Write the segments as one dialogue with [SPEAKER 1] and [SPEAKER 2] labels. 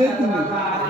[SPEAKER 1] दिले तुम्ही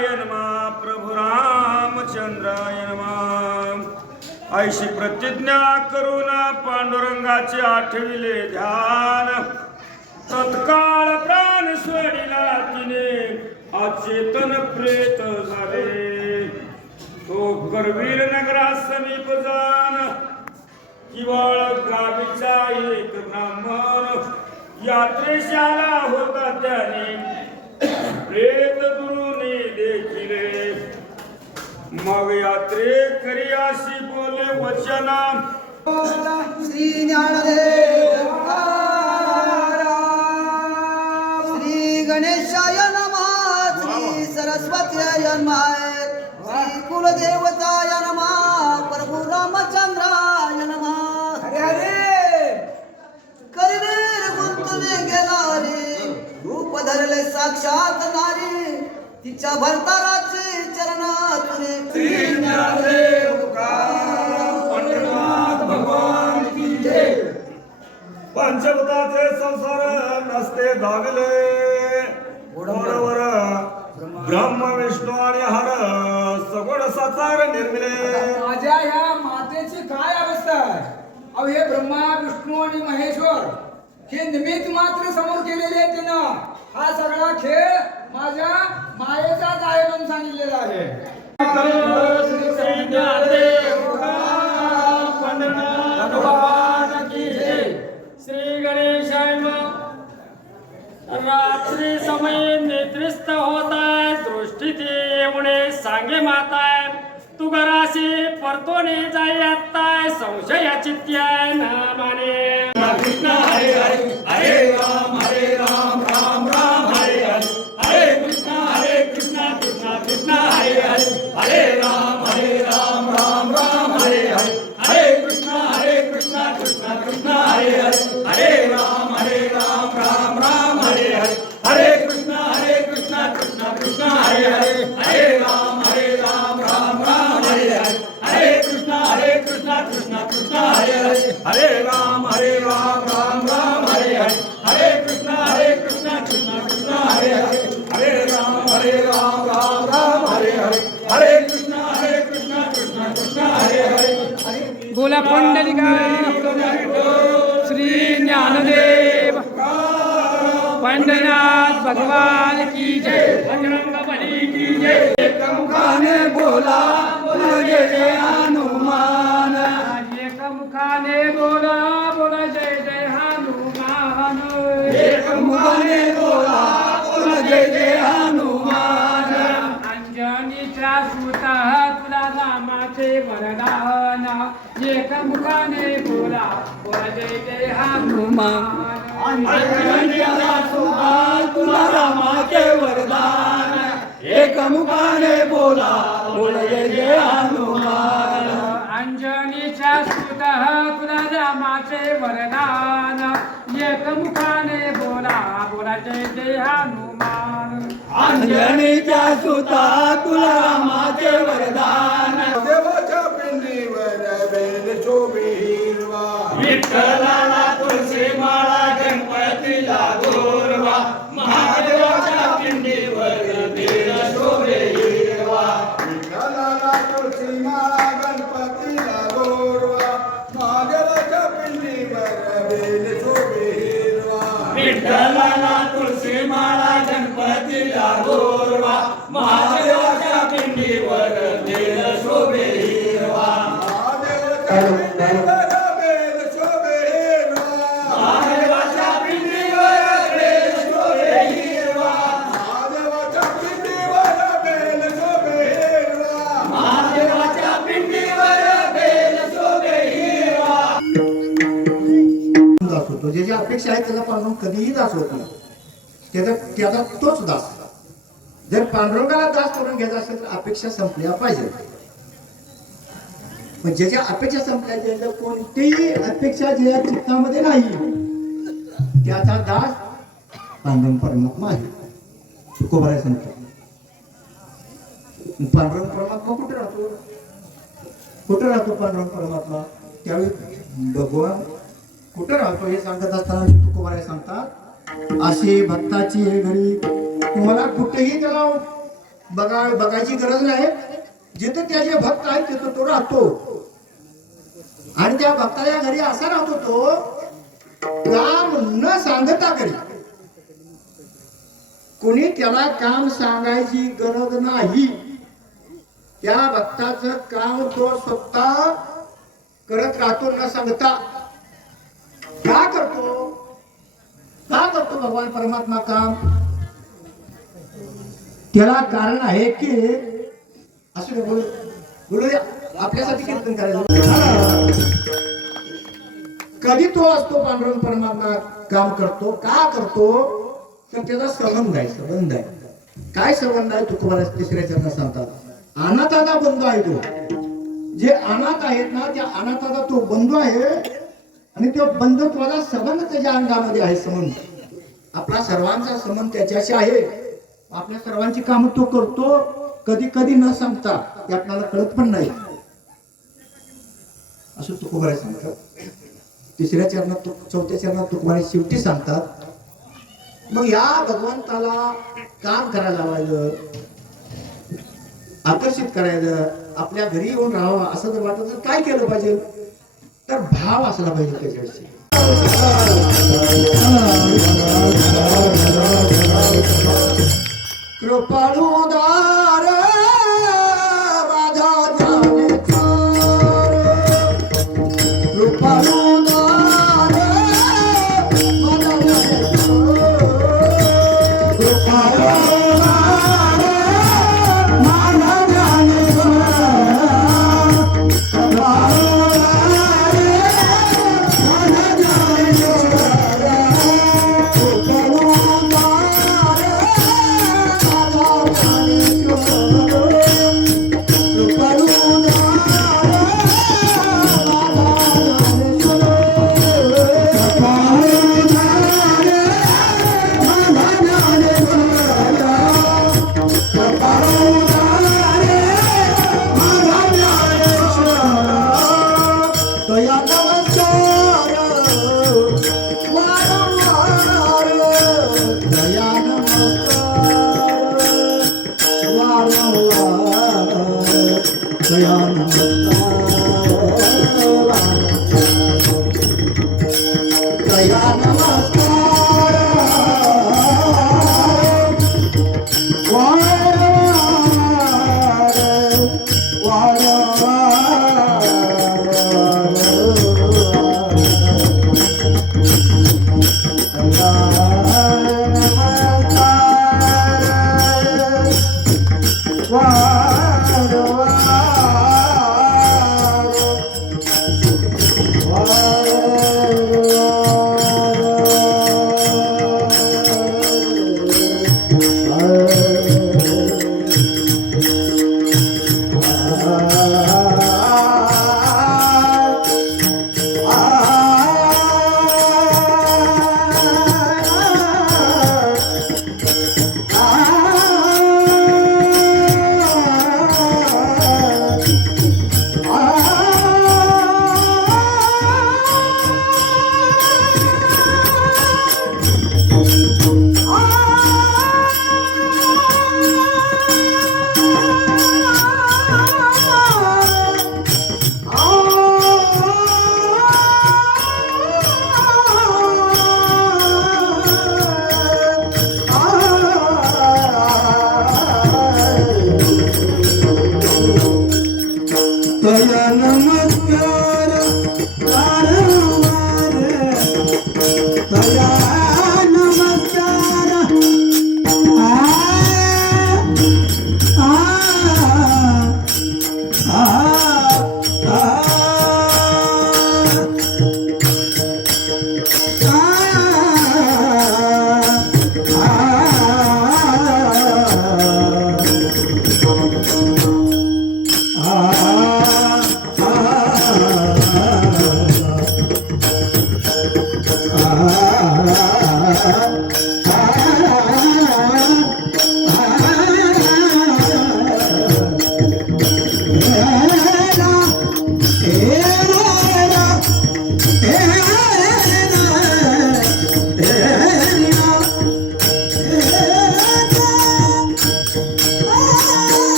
[SPEAKER 2] दैवताय नमा प्रभु रामचंद्राय नमा. ऐशी प्रतिज्ञा करून पांडुरंगाचे आठविले ध्यान. तत्काळ प्राण सोडिला तिने अचेतन प्रेत झाले. तो करवीर नगरा समीप जाण किवळ गावीचा एक ब्राह्मण. यात्रेशाला होता त्याने मग यात्रे करी अशी बोले वचना।
[SPEAKER 1] श्री ज्ञानदेव. श्री गणेशाय नमः श्री सरस्वत्याय नमः श्री कुलदेवताय नमः प्रभु रामचंद्राय नमः। हरे हरे। करवीर गुंतले गेला रे रूप धरले साक्षात नारी तिच्या भरताराचे
[SPEAKER 2] विष्णू आणि हर सगुण सचार निर्मिले.
[SPEAKER 3] माझ्या ह्या मातेची काय अवस्था आहे? अहो हे ब्रह्मा विष्णू आणि महेश्वर हे निमित्त मात्र समोर केलेले आहेत त्यानं. हा सगळा खेळ माझ्या मायेचाच आहे म्हणून सांगितलेला आहे.
[SPEAKER 4] श्री गणेशाय नमः. रात्री समय नेत्रिस्त होत. सांगे माताय तू घराशी परतोने जाई आत्ताय संशया चित्त्याय नामाने
[SPEAKER 2] कृष्ण हरे हरे हरे राम.
[SPEAKER 4] बोला पुंडलिका श्री ज्ञानदेव. पंढरनाथ भगवान की जय. बजरंग बली की जय.
[SPEAKER 1] मुखाने बोला
[SPEAKER 4] वरदान एक मुखाने बोला जय हनुमान.
[SPEAKER 1] तुला रामाचे वरदान. एक मुखाने बोला हनुमान.
[SPEAKER 4] अंजनीच्या सुत तुला रामाचे वरदान? एक मुखाने बोला बोला जय जय हनुमान.
[SPEAKER 1] अंजनीच्या सुता तुला रामाचे वरदान?
[SPEAKER 5] Kalan म्हणजे जी अपेक्षा आहे त्याला पांडुरंग कधीही दास होत नाही. त्याचा त्याचा तोच दास. जर पांडुरंगाला दास करून घ्यायचा असेल तर अपेक्षा संपल्या पाहिजे. पण ज्याच्या अपेक्षा संपल्या ज्याच्या कोणतीही अपेक्षा ज्या चित्तामध्ये नाही त्याचा दास पांडुरंग परमात्मा आहे. तुकोबाराय संत पांडुरंग परमात्मा कुठे राहतो? कुठे राहतो पांडुरंग परमात्मा? त्यावेळी भगवान कुठं राहतो हे सांगत असताना तुकोबाराय सांगतात? असे भक्ताची हे घरी तुम्हाला कुठेही त्याला बघा बघायची गरज नाही. जिथं त्याचे भक्त आहेत तिथं तो राहतो. आणि त्या भक्ताच्या घरी असा राहतो तो काम न सांगता घरी. कोणी त्याला काम सांगायची गरज नाही. त्या भक्ताचं काम तो स्वतः करत राहतो न सांगता. का करतो? का करतो भगवान परमात्मा काम? त्याला कारण आहे की असं बोलू आपल्यासाठी कीर्तन करायचं. कधी तो असतो पांडुरंग परमात्मा काम करतो? का करतो? तर त्याचा संबंध आहे संबंध आहे. काय संबंध आहे? तुकोबाला तिसऱ्या चरणात सांगतात. अनाथाचा बंधू आहे तो. जे अनाथ आहेत ना त्या अनाथाचा तो बंधू आहे. आणि तो बंधुत्वाचा संबंध त्याच्या अंगामध्ये आहे संबंध आपला सर्वांचा संबंध त्याच्याशी आहे. आपल्या सर्वांची कामं तो करतो. कधी कधी न सांगता ते आपल्याला कळत पण नाही. असं तुकोबारे सांगतात. तिसऱ्या चरणात चौथ्या चरणात तुकोबारे शेवटी सांगतात मग या भगवंताला काम करायला लावायचं आकर्षित करायचं आपल्या घरी येऊन राहावं असं जर वाटत तर काय केलं पाहिजे? तर भाव असला पाहिजे त्याच्याविषयी. कृपाळुदार माझा चमत्कार कारण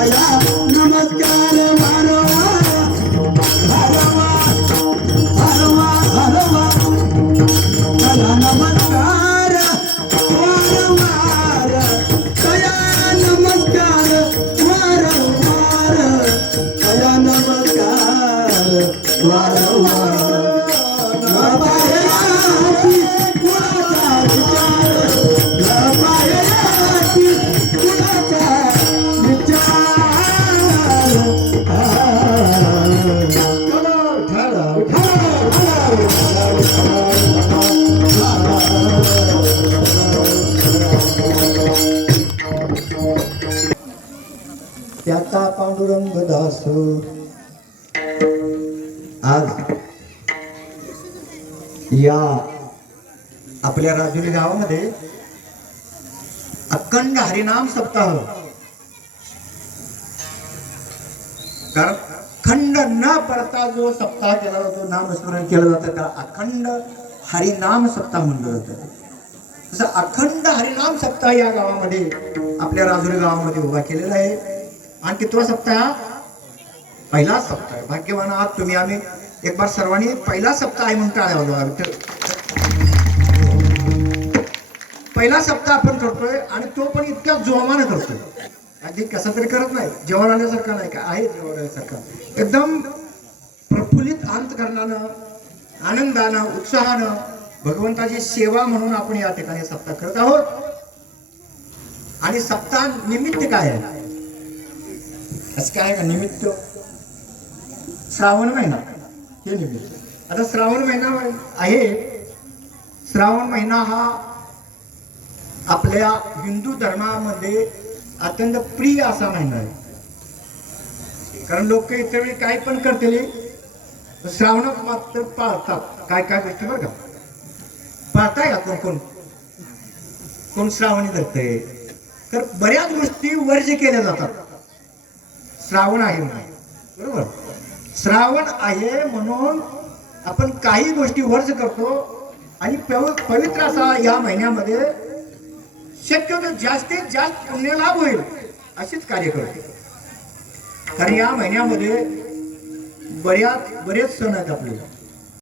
[SPEAKER 5] I Allah. पांडुरंग आज या आपल्या राजुरी गावामध्ये अखंड हरिनाम सप्ताह. कारण खंड न पडता जो सप्ताह केला जातो नामस्मरण केलं जातं त्याला अखंड हरिनाम सप्ताह म्हणलं जातं. तसं अखंड हरिनाम सप्ताह या गावामध्ये आपल्या राजुरी गावामध्ये उभा केलेला आहे. आणि कितवा सप्ताह हा? पहिला सप्ताह आहे. भाग्यवान आहात तुम्ही आम्ही. एक बार सर्वांनी पहिला सप्ताह आहे म्हणून टाळ्या वाजवा. विठ्ठल. पहिला सप्ताह आपण करतोय आणि तो पण इतक्या जोमानं करतोय. अगदी कसं तरी करत नाही. जेवण आल्यासारखा नाही का? आहे जेवण आल्यासारखा. एकदम प्रफुल्लित अंतकरणानं आनंदानं उत्साहानं भगवंताची सेवा म्हणून आपण या ठिकाणी सप्ताह करत आहोत. आणि सप्ताह निमित्त काय आहे? असं काय आहे का? निमित्त? श्रावण महिना. हे निमित्त आता श्रावण महिना आहे. श्रावण महिना हा आपल्या हिंदू धर्मामध्ये अत्यंत प्रिय असा महिना आहे. कारण लोक इतर वेळी काय पण करतील श्रावणात मात्र पाळतात. काय काय गोष्टी बरं का? पाळताय का कोण? कोण कोण श्रावणी धरतय? तर बऱ्याच गोष्टी वर्ज केल्या जातात. श्रावण आहे म्हणून बरोबर? श्रावण आहे म्हणून आपण काही गोष्टी वर्ज करतो. आणि पव- पवित्र असा या महिन्यामध्ये शक्यतो जास्तीत जास्त पुण्यलाभ होईल असेच कार्य करते. कारण या महिन्यामध्ये बऱ्याच बरेच सण आहेत आपल्याला.